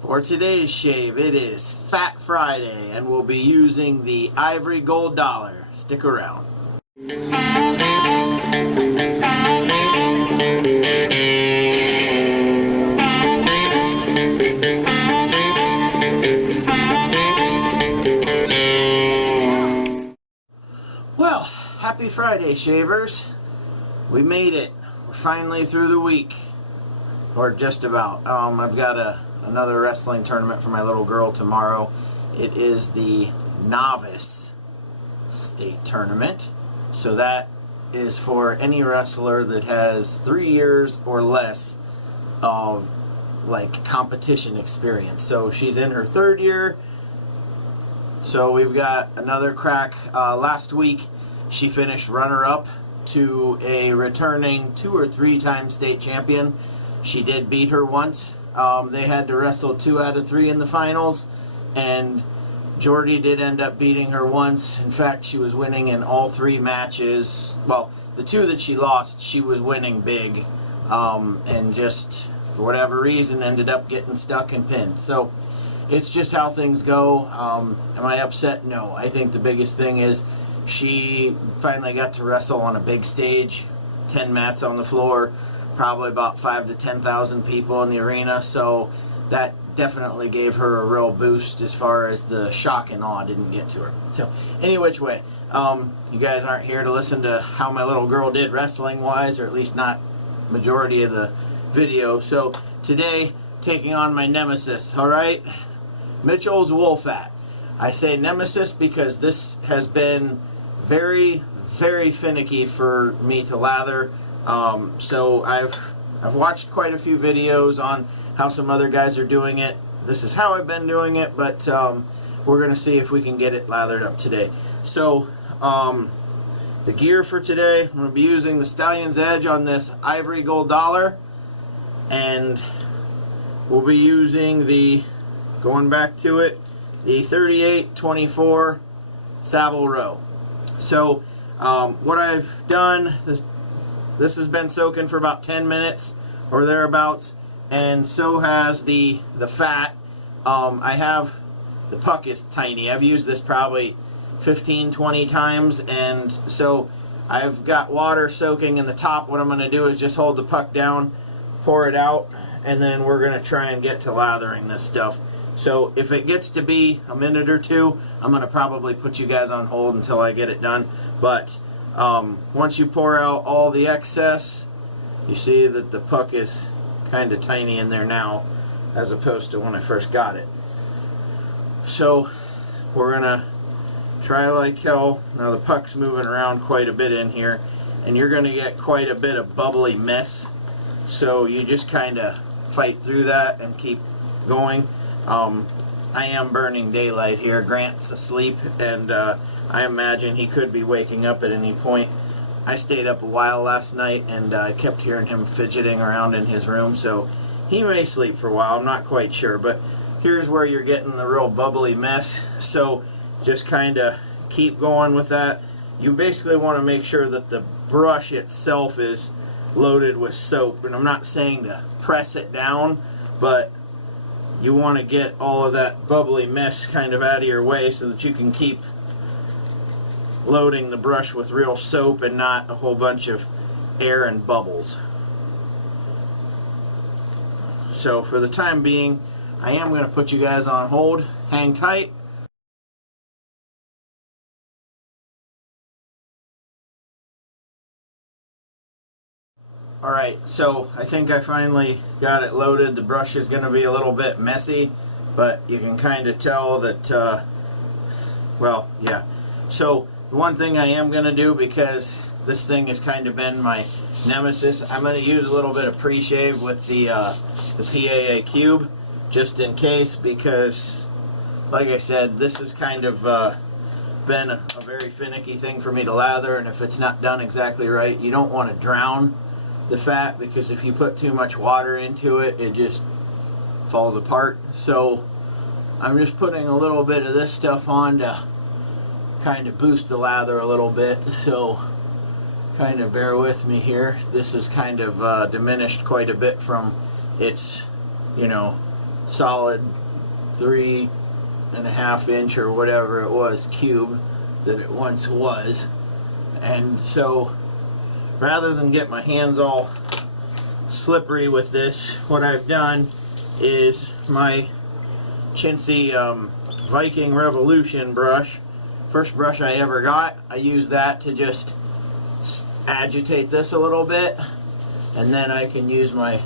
For today's shave, it is Fat Friday, and we'll be using the Ivory Gold Dollar. Stick around. Well, happy Friday, shavers. We made it. We're finally through the week. Or just about. I've got another wrestling tournament for my little girl tomorrow. It is the Novice State Tournament. So that is for any wrestler that has 3 years or less of competition experience. So she's in her 3rd year. So we've got another crack. Last week she finished runner-up to a returning 2 or 3 time state champion. She did beat her once. They had to wrestle 2 out of 3 in the finals, and Jordy did end up beating her once. In fact, she was winning in all 3 matches. Well, the 2 that she lost, she was winning big, and just for whatever reason ended up getting stuck and pinned. So it's just how things go. Am I upset? No. I think the biggest thing is she finally got to wrestle on a big stage, 10 mats on the floor, probably about 5,000 to 10,000 people in the arena, so that definitely gave her a real boost as far as the shock and awe didn't get to her. So any which way, you guys aren't here to listen to how my little girl did wrestling wise, or at least not majority of the video. So today, taking on my nemesis, alright? Mitchell's Wolfat. I say nemesis because this has been very, very finicky for me to lather. So I've watched quite a few videos on how some other guys are doing it. This is how I've been doing it, but we're going to see if we can get it lathered up today. So the gear for today, I'm going to be using the Stallion's Edge on this Ivory Gold Dollar, and we'll be using the, going back to it, the 3824 Savile Row. So what I've done, this has been soaking for about 10 minutes or thereabouts, and so has the fat. I have, the puck is tiny. I've used this probably 15-20 times, and so I've got water soaking in the top. What I'm going to do is just hold the puck down, pour it out, and then we're going to try and get to lathering this stuff. So if it gets to be a minute or 2, I'm going to probably put you guys on hold until I get it done. But once you pour out all the excess, you see that the puck is kind of tiny in there now as opposed to when I first got it. So we're gonna try like hell. Now the puck's moving around quite a bit in here, and you're gonna get quite a bit of bubbly mess, so you just kind of fight through that and keep going. I am burning daylight here. Grant's asleep, and I imagine he could be waking up at any point. I stayed up a while last night, and I kept hearing him fidgeting around in his room, so he may sleep for a while. I'm not quite sure, but here's where you're getting the real bubbly mess. So just kind of keep going with that. You basically want to make sure that the brush itself is loaded with soap, and I'm not saying to press it down, but you want to get all of that bubbly mess kind of out of your way so that you can keep loading the brush with real soap and not a whole bunch of air and bubbles. So for the time being, I am going to put you guys on hold. Hang tight. Alright, so I think I finally got it loaded. The brush is going to be a little bit messy, but you can kind of tell that, well, yeah. So the one thing I am going to do, because this thing has kind of been my nemesis, I'm going to use a little bit of pre-shave with the PAA cube, just in case, because, like I said, this has kind of been a very finicky thing for me to lather, and if it's not done exactly right, you don't want to drown the fat, because if you put too much water into it, it just falls apart. So I'm just putting a little bit of this stuff on to kind of boost the lather a little bit, so kind of bear with me here. This is kind of diminished quite a bit from its, you know, solid 3.5 inch or whatever it was cube that it once was. And so rather than get my hands all slippery with this, what I've done is my chintzy Viking Revolution brush, first brush I ever got, I used that to just agitate this a little bit, and then I can use my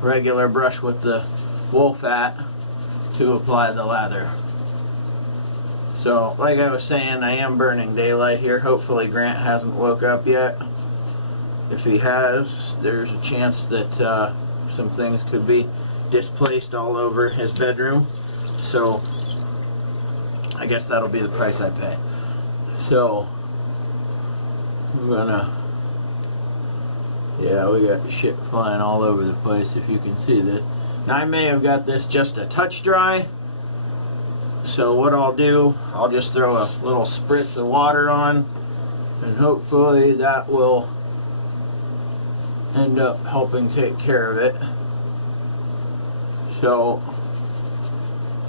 regular brush with the wool fat to apply the lather. So like I was saying, I am burning daylight here. Hopefully Grant hasn't woke up yet. If he has, there's a chance that some things could be displaced all over his bedroom. So I guess that'll be the price I pay. So I'm gonna, yeah, we got shit flying all over the place if you can see this. Now I may have got this just a touch dry. So what I'll do, I'll just throw a little spritz of water on, and hopefully that will end up helping take care of it. So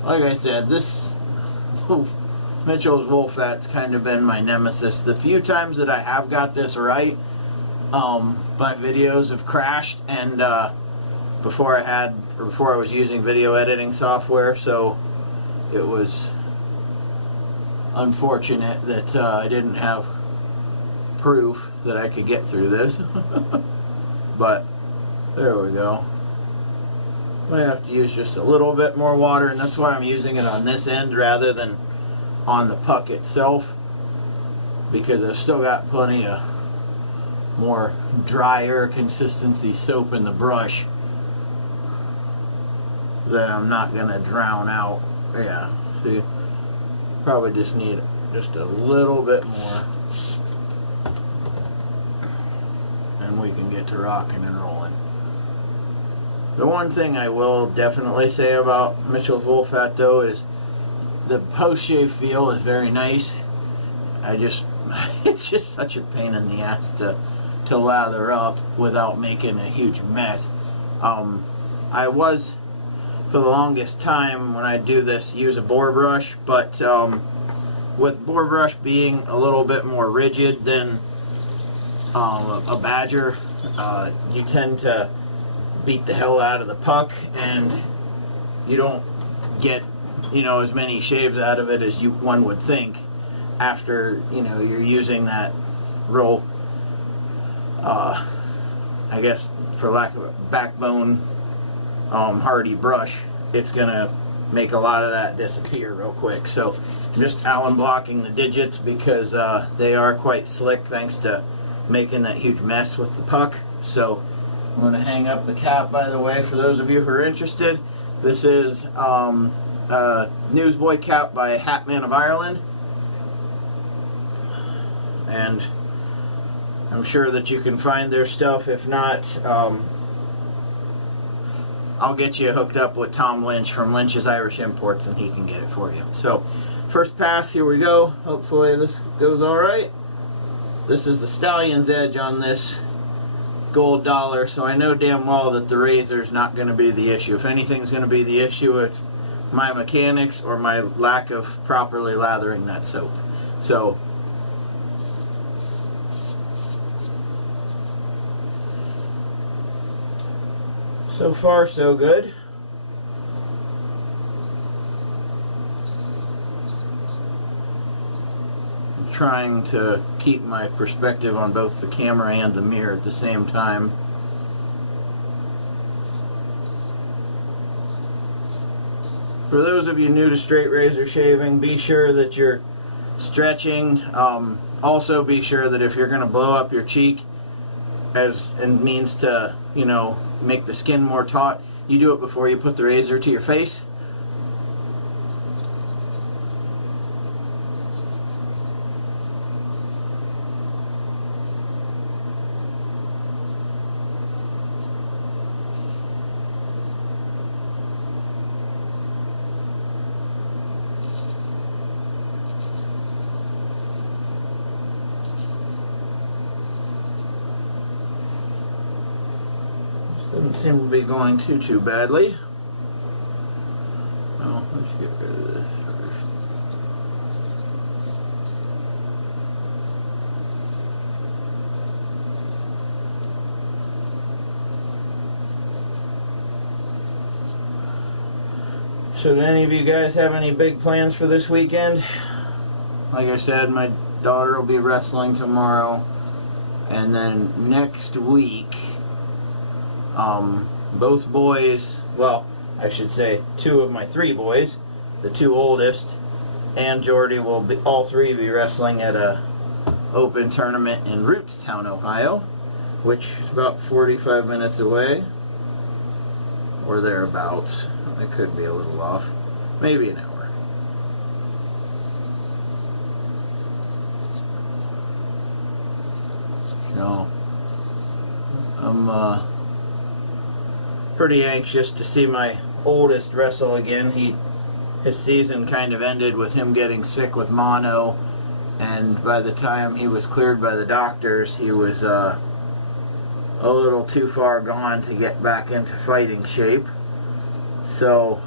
like I said, this Mitchell's wool fat's kind of been my nemesis. The few times that I have got this right, my videos have crashed, and before I was using video editing software, so it was unfortunate that I didn't have proof that I could get through this. But there we go. I have to use just a little bit more water, and that's why I'm using it on this end rather than on the puck itself, because I've still got plenty of more drier consistency soap in the brush that I'm not going to drown out. Yeah, see, probably just need just a little bit more, and we can get to rocking and rolling. The one thing I will definitely say about Mitchell's wool fat though is the post-shave feel is very nice. It's just such a pain in the ass to lather up without making a huge mess. I was, for the longest time when I do this, use a boar brush, but with boar brush being a little bit more rigid than a badger, you tend to beat the hell out of the puck, and you don't get, as many shaves out of it as one would think after, you're using that real, I guess, for lack of a backbone, hardy brush. It's gonna make a lot of that disappear real quick. So I'm just Allen blocking the digits because they are quite slick thanks to making that huge mess with the puck. So I'm going to hang up the cap, by the way, for those of you who are interested. This is a Newsboy cap by Hatman of Ireland. And I'm sure that you can find their stuff. If not, I'll get you hooked up with Tom Lynch from Lynch's Irish Imports, and he can get it for you. So, first pass, here we go. Hopefully this goes alright. This is the Stallion's edge on this gold dollar, so I know damn well that the razor's not going to be the issue. If anything's going to be the issue, it's my mechanics or my lack of properly lathering that soap. So far so good. Trying to keep my perspective on both the camera and the mirror at the same time. For those of you new to straight razor shaving, be sure that you're stretching. Also be sure that if you're going to blow up your cheek as and means to, make the skin more taut, you do it before you put the razor to your face. Doesn't seem to be going too badly. Oh, let's get rid of this first. So do any of you guys have any big plans for this weekend? Like I said, my daughter will be wrestling tomorrow. And then next week, both boys, well, I should say 2 of my 3 boys, the 2 oldest, and Jordy will be, all 3 be wrestling at a open tournament in Rootstown, Ohio, which is about 45 minutes away, or thereabouts. I could be a little off. Maybe an hour. No. I'm pretty anxious to see my oldest wrestle again. His season kind of ended with him getting sick with mono, and by the time he was cleared by the doctors, he was a little too far gone to get back into fighting shape. So,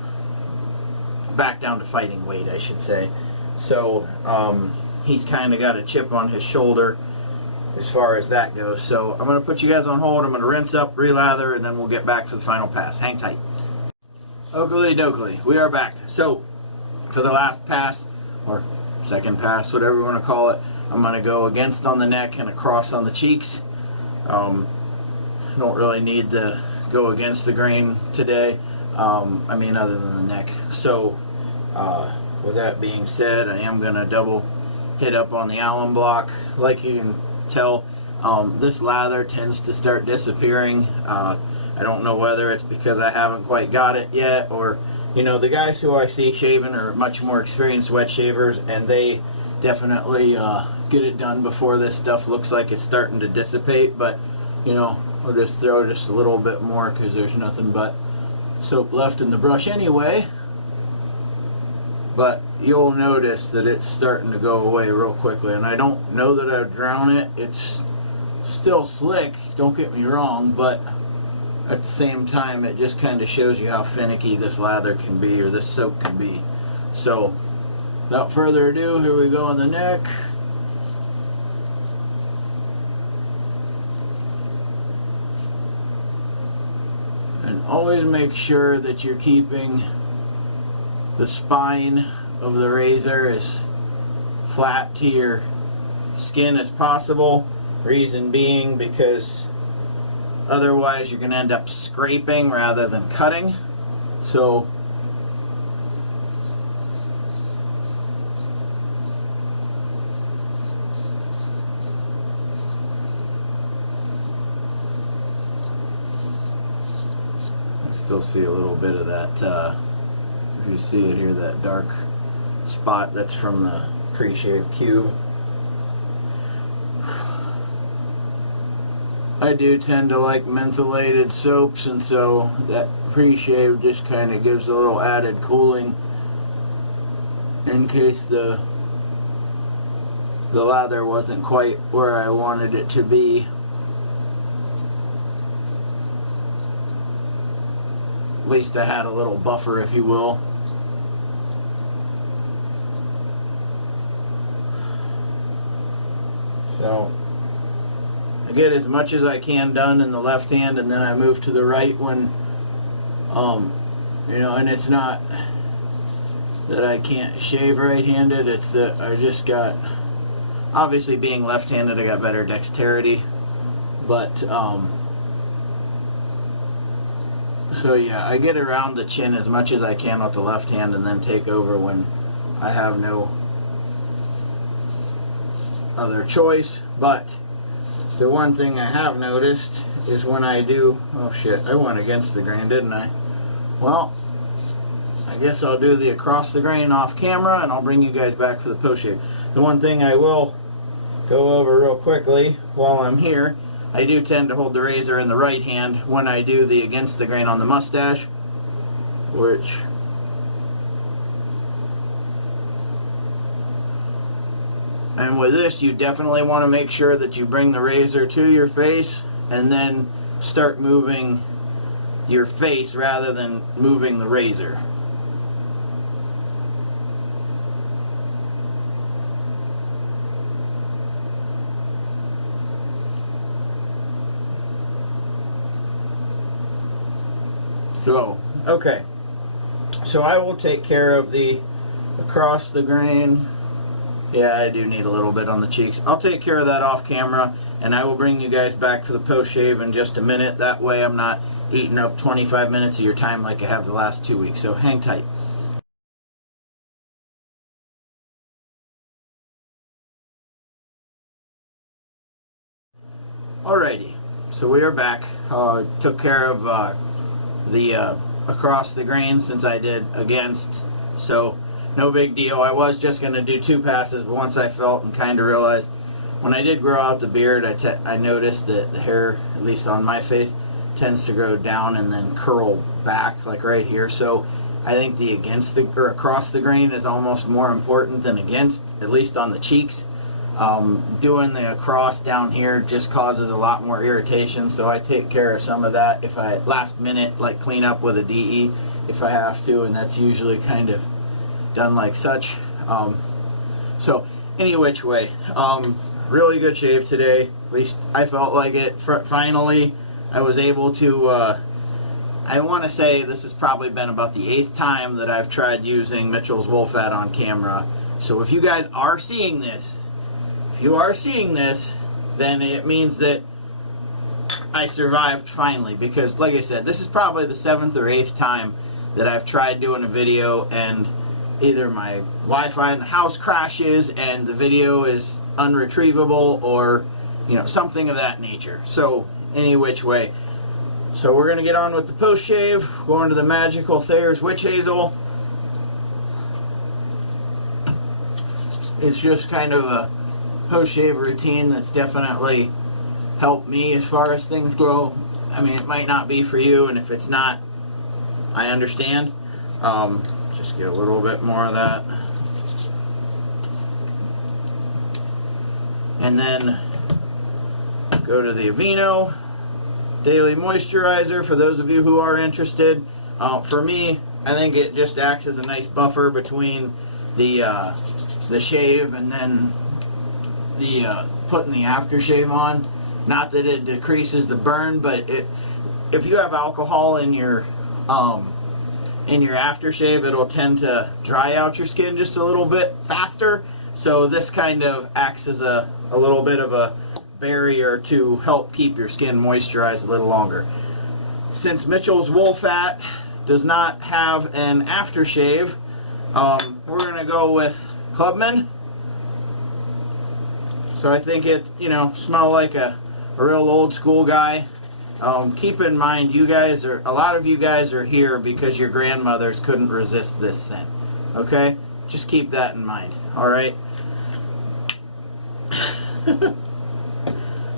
back down to fighting weight, I should say. So, he's kind of got a chip on his shoulder as far as that goes. So, I'm going to put you guys on hold. I'm going to rinse up, relather, and then we'll get back for the final pass. Hang tight. Oakley dokley, we are back. So, for the last pass, or second pass, whatever you want to call it, I'm going to go against on the neck and across on the cheeks. Don't really need to go against the grain today. I mean, other than the neck. So, with that being said, I am going to double hit up on the alum block. Like you can tell, this lather tends to start disappearing. I don't know whether it's because I haven't quite got it yet, or, you know, the guys who I see shaving are much more experienced wet shavers, and they definitely get it done before this stuff looks like it's starting to dissipate. But, you know, I'll just throw just a little bit more because there's nothing but soap left in the brush anyway. But you'll notice that it's starting to go away real quickly, and I don't know that I'd drown it. It's still slick, don't get me wrong, but at the same time it just kind of shows you how finicky this lather can be, or this soap can be. So without further ado, here we go on the neck. And always make sure that you're keeping the spine of the razor as flat to your skin as possible. Reason being because otherwise you're going to end up scraping rather than cutting. So I still see a little bit of that, if you see it here, that dark spot that's from the pre-shave cube. I do tend to like mentholated soaps, and so that pre-shave just kind of gives a little added cooling in case the lather wasn't quite where I wanted it to be. At least I had a little buffer, if you will. So I get as much as I can done in the left hand, and then I move to the right when, you know, and it's not that I can't shave right-handed, it's that I just got, obviously being left-handed, I got better dexterity, but, so yeah, I get around the chin as much as I can with the left hand, and then take over when I have no other choice. But the one thing I have noticed is when I do, oh shit, I went against the grain, didn't I? Well, I guess I'll do the across the grain off camera, and I'll bring you guys back for the post shave. The one thing I will go over real quickly while I'm here, I do tend to hold the razor in the right hand when I do the against the grain on the mustache, which and with this, you definitely want to make sure that you bring the razor to your face and then start moving your face rather than moving the razor. So, okay. So I will take care of the across the grain. Yeah, I do need a little bit on the cheeks. I'll take care of that off camera, and I will bring you guys back for the post shave in just a minute. That way I'm not eating up 25 minutes of your time like I have the last 2 weeks. So hang tight. Alrighty, so we are back. Took care of the across the grain since I did against, so no big deal. I was just going to do 2 passes, but once I felt and kind of realized when I did grow out the beard, I noticed that the hair, at least on my face, tends to grow down and then curl back like right here. So I think the against the or across the grain is almost more important than against, at least on the cheeks. Doing the across down here just causes a lot more irritation, so I take care of some of that if I last minute, like clean up with a DE if I have to, and that's usually kind of done like such. So any which way, really good shave today. At least I felt like it. Finally I was able to I want to say this has probably been about the 8th time that I've tried using Mitchell's Wool Fat on camera. So if you guys are seeing this, then it means that I survived finally, because like I said, this is probably the 7th or 8th time that I've tried doing a video and either my Wi-Fi in the house crashes and the video is unretrievable, or something of that nature. So any which way, so we're gonna get on with the post shave, going to the magical Thayer's Witch Hazel. It's just kind of a post-shave routine that's definitely helped me as far as things go. I mean, it might not be for you, and if it's not, I understand. Just get a little bit more of that. And then go to the Aveeno Daily Moisturizer for those of you who are interested. For me, I think it just acts as a nice buffer between the shave and then the putting the aftershave on. Not that it decreases the burn, but if you have alcohol in your aftershave, it'll tend to dry out your skin just a little bit faster. So this kind of acts as a little bit of a barrier to help keep your skin moisturized a little longer. Since Mitchell's Wool Fat does not have an aftershave, we're gonna go with Clubman. So I think it, smell like a real old school guy. Keep in mind, a lot of you guys are here because your grandmothers couldn't resist this scent. Okay? Just keep that in mind. Alright?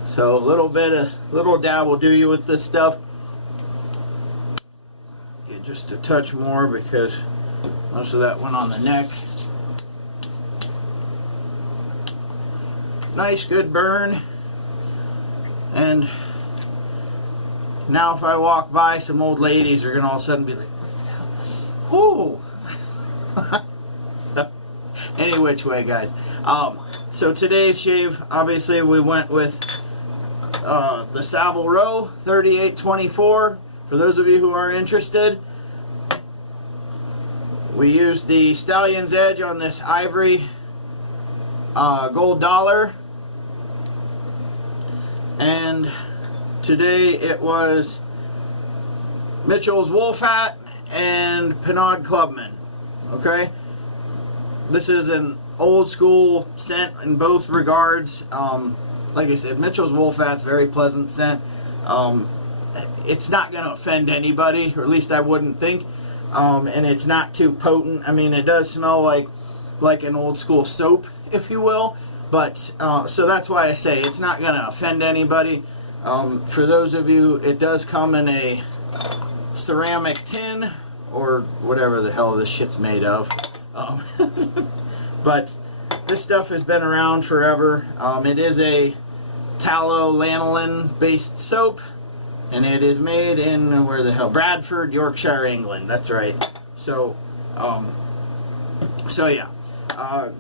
So a little dab will do you with this stuff. Get just a touch more because most of that went on the neck. Nice good burn. And now if I walk by, some old ladies are gonna all of a sudden be like, "Whoo!" So, any which way, guys. So today's shave, obviously we went with the Savile Row 3824. For those of you who are interested, we used the Stallion's Edge on this Ivory gold dollar. And today it was Mitchell's Wool Fat and Pinard Clubman. Okay? This is an old school scent in both regards. Like I said, Mitchell's Wool Fat's very pleasant scent. It's not going to offend anybody, or at least I wouldn't think. And it's not too potent. I mean, it does smell like an old school soap, if you will. But, so that's why I say it's not going to offend anybody. For those of you, it does come in a ceramic tin, or whatever the hell this shit's made of. But this stuff has been around forever. It is a tallow lanolin based soap. and it is made in, where the hell, Bradford, Yorkshire, England. That's right. So, so yeah,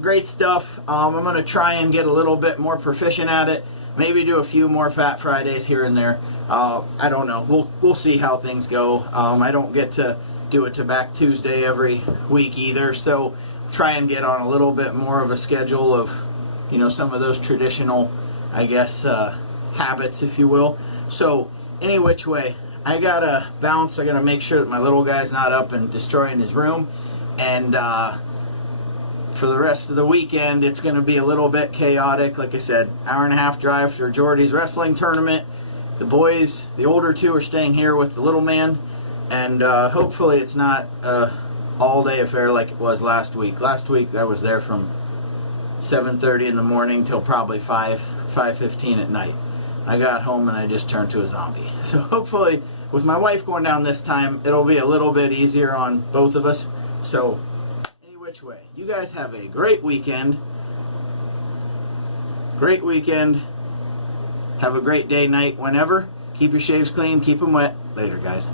great stuff. I'm gonna try and get a little bit more proficient at it. Maybe do a few more Fat Fridays here and there. I don't know. We'll see how things go. I don't get to do it to back Tuesday every week either, so try and get on a little bit more of a schedule of, you know, some of those traditional, I guess, habits, if you will. So any which way, I gotta bounce. I gotta make sure that my little guy's not up and destroying his room, and for the rest of the weekend it's gonna be a little bit chaotic. Like I said, hour-and-a-half drive for Jordy's wrestling tournament. The boys, the older two, are staying here with the little man, and hopefully it's not a all-day affair like it was last week. Last week I was there from 7:30 in the morning till probably 5:15 at night. I got home and I just turned to a zombie. So hopefully, with my wife going down this time, it'll be a little bit easier on both of us. So any which way, you guys have a great weekend. Great weekend. Have a great day, night, whenever. Keep your shaves clean, keep them wet. Later, guys.